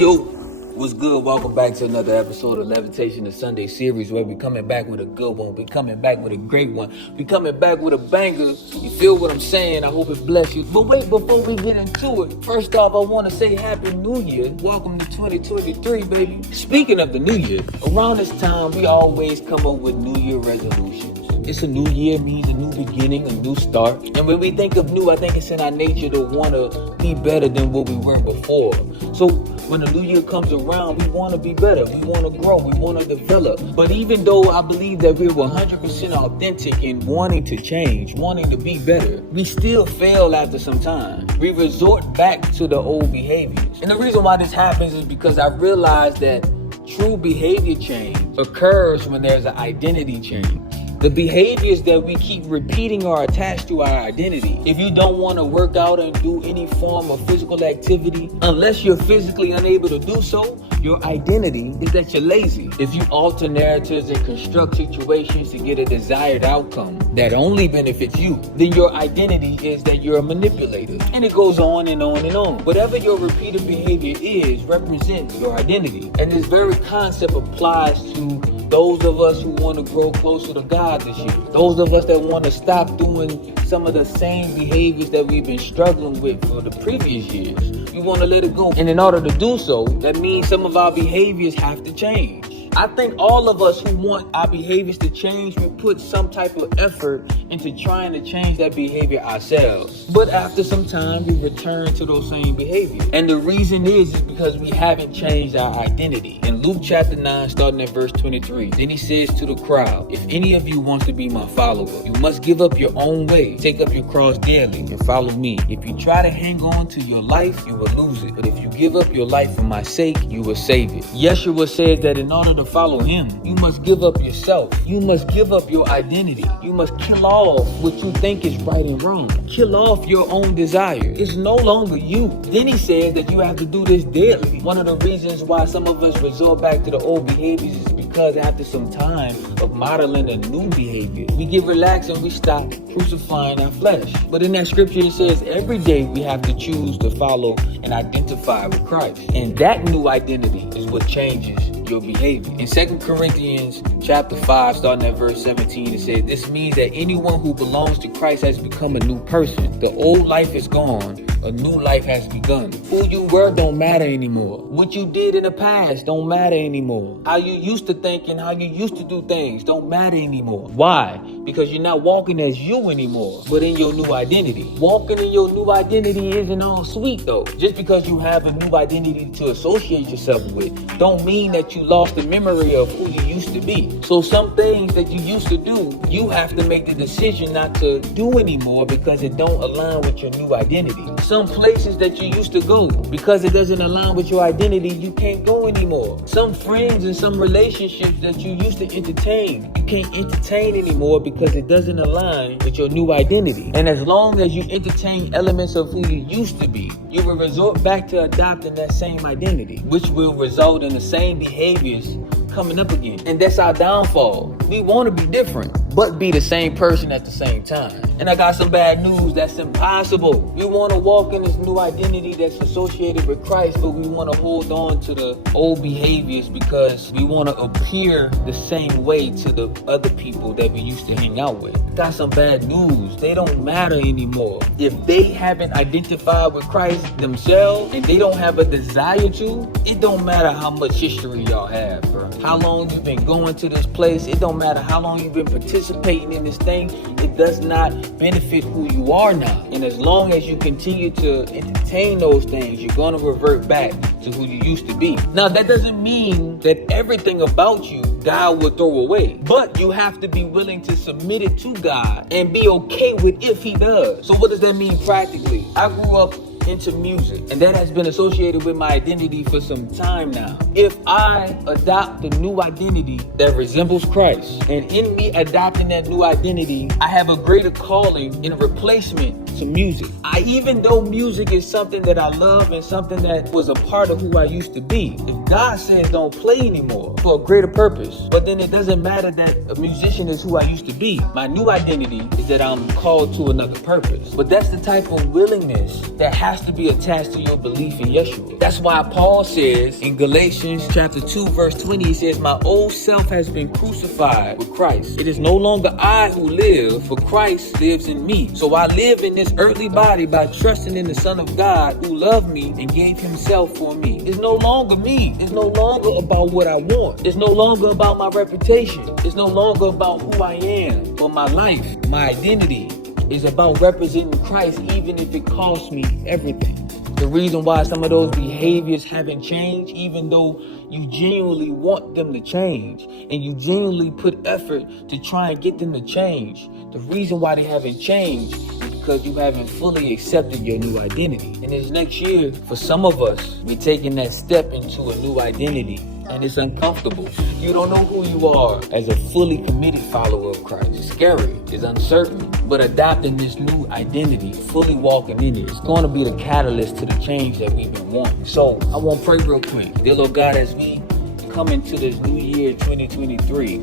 Yo, what's good? Welcome back to another episode of Levitation the Sunday series, where we coming back with a good one. We coming back with a great one. We coming back with a banger. You feel what I'm saying? I hope it bless you. But wait, before we get into it, first off, I want to say Happy New Year. Welcome to 2023, baby. Speaking of the New Year, around this time, we always come up with New Year resolutions. It's a new year, means a new beginning, a new start. And when we think of new, I think it's in our nature to want to be better than what we were before. So when the new year comes around, we want to be better. We want to grow. We want to develop. But even though I believe that we're 100% authentic in wanting to change, wanting to be better, we still fail after some time. We resort back to the old behaviors. And the reason why this happens is because I realized that true behavior change occurs when there's an identity change. The behaviors that we keep repeating are attached to our identity. If you don't want to work out and do any form of physical activity, unless you're physically unable to do so, your identity is that you're lazy. If you alter narratives and construct situations to get a desired outcome that only benefits you, then your identity is that you're a manipulator. And it goes on and on and on. Whatever your repeated behavior is represents your identity. And this very concept applies to those of us who want to grow closer to God this year. Those of us that want to stop doing some of the same behaviors that we've been struggling with for the previous years. We want to let it go. And in order to do so, that means some of our behaviors have to change. I think all of us who want our behaviors to change, we put some type of effort into trying to change that behavior ourselves. But after some time, we return to those same behaviors. And the reason is because we haven't changed our identity. In Luke chapter 9, starting at verse 23, then he says to the crowd, if any of you wants to be my follower, you must give up your own way, take up your cross daily, and follow me. If you try to hang on to your life, you will lose it. But if you give up your life for my sake, you will save it. Yeshua says that in order to follow him, you must give up yourself. You must give up your identity. You must kill off what you think is right and wrong. Kill off your own desires. It's no longer you. Then he says that you have to do this daily. One of the reasons why some of us resort back to the old behaviors is because after some time of modeling a new behavior, we get relaxed and we stop crucifying our flesh. But in that scripture it says every day we have to choose to follow and identify with Christ. And that new identity is what changes your behavior. In 2 Corinthians chapter 5, starting at verse 17, it says, this means that anyone who belongs to Christ has become a new person. The old life is gone. A new life has begun. Who you were don't matter anymore. What you did in the past don't matter anymore. How you used to think and how you used to do things don't matter anymore. Why? Because you're not walking as you anymore, but in your new identity. Walking in your new identity isn't all sweet though. Just because you have a new identity to associate yourself with, don't mean that you lost the memory of who you used to be. So some things that you used to do, you have to make the decision not to do anymore because it don't align with your new identity. Some places that you used to go, because it doesn't align with your identity, you can't go anymore. Some friends and some relationships that you used to entertain, you can't entertain anymore because it doesn't align with your new identity. And as long as you entertain elements of who you used to be, you will resort back to adopting that same identity, which will result in the same behaviors coming up again. And that's our downfall. We want to be different, but be the same person at the same time. And I got some bad news. That's impossible. We want to walk in this new identity that's associated with Christ, but we want to hold on to the old behaviors because we want to appear the same way to the other people that we used to hang out with. Got some bad news. They don't matter anymore. If they haven't identified with Christ themselves and they don't have a desire to, it don't matter how much history y'all have, bro. How long you've been going to this place, it don't matter how long you've been participating in this thing, it does not benefit who you are now. And as long as you continue to entertain those things, you're going to revert back to who you used to be. Now, that doesn't mean that everything about you God will throw away, but you have to be willing to submit it to God and be okay with if he does. So what does that mean practically? I grew up into music, and that has been associated with my identity for some time now. If I adopt the new identity that resembles Christ, and in me adopting that new identity, I have a greater calling in replacement to music. Even though music is something that I love and something that was a part of who I used to be, if God says don't play anymore for a greater purpose, but then it doesn't matter that a musician is who I used to be. My new identity is that I'm called to another purpose. But that's the type of willingness that has to be attached to your belief in Yeshua. That's why Paul says in Galatians chapter 2, verse 20, he says, my old self has been crucified with Christ. It is no longer I who live, but Christ lives in me. So I live in this earthly body by trusting in the Son of God who loved me and gave himself for me. It's no longer me. It's no longer about what I want. It's no longer about my reputation. It's no longer about who I am. But my life, my identity is about representing Christ even if it costs me everything. The reason why some of those behaviors haven't changed, even though you genuinely want them to change and you genuinely put effort to try and get them to change, the reason why they haven't changed is because you haven't fully accepted your new identity. And this next year, for some of us, we're taking that step into a new identity. And it's uncomfortable. You don't know who you are as a fully committed follower of Christ. It's scary, it's uncertain, but adopting this new identity, fully walking in it, it's going to be the catalyst to the change that we've been wanting. So I want to pray real quick. Dear Lord God, as we come into this new year 2023,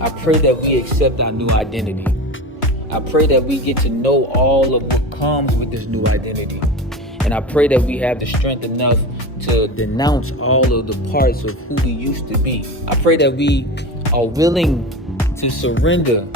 I pray that we accept our new identity. I pray that we get to know all of what comes with this new identity. And I pray that we have the strength enough to denounce all of the parts of who we used to be. I pray that we are willing to surrender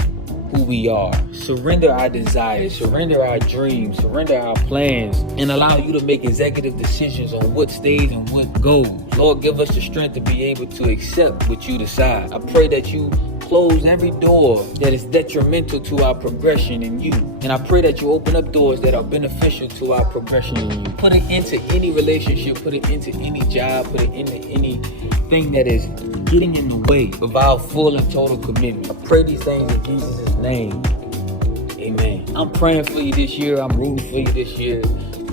who we are, surrender our desires, surrender our dreams, surrender our plans, and allow you to make executive decisions on what stays and what goes. Lord, give us the strength to be able to accept what you decide. I pray that you close every door that is detrimental to our progression in you. And I pray that you open up doors that are beneficial to our progression in you. Put it into any relationship, put it into any job, put it into anything that is getting in the way of our full and total commitment. I pray these things in Jesus' name. Amen. I'm praying for you this year. I'm rooting for you this year.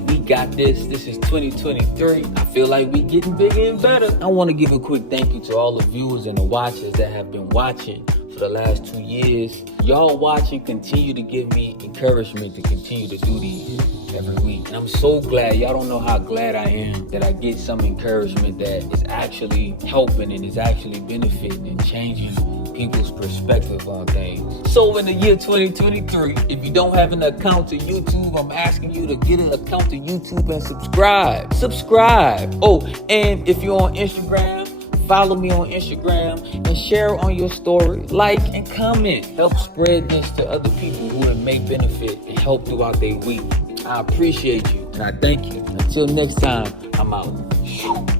We got this. This is 2023. I feel like we getting bigger and better. I want to give a quick thank you to all the viewers and the watchers that have been watching for the last 2 years. Y'all watching continue to give me encouragement to continue to do these every week. And I'm so glad. Y'all don't know how glad I am that I get some encouragement that is actually helping and is actually benefiting and changing people's perspective on things. So in the year 2023, if you don't have an account to YouTube, I'm asking you to get an account to YouTube and subscribe. Oh, and if you're on Instagram, follow me on Instagram and share on your story, like and comment. Help spread this to other people who it may benefit and help throughout their week. I appreciate you and I thank you. Until next time, I'm out.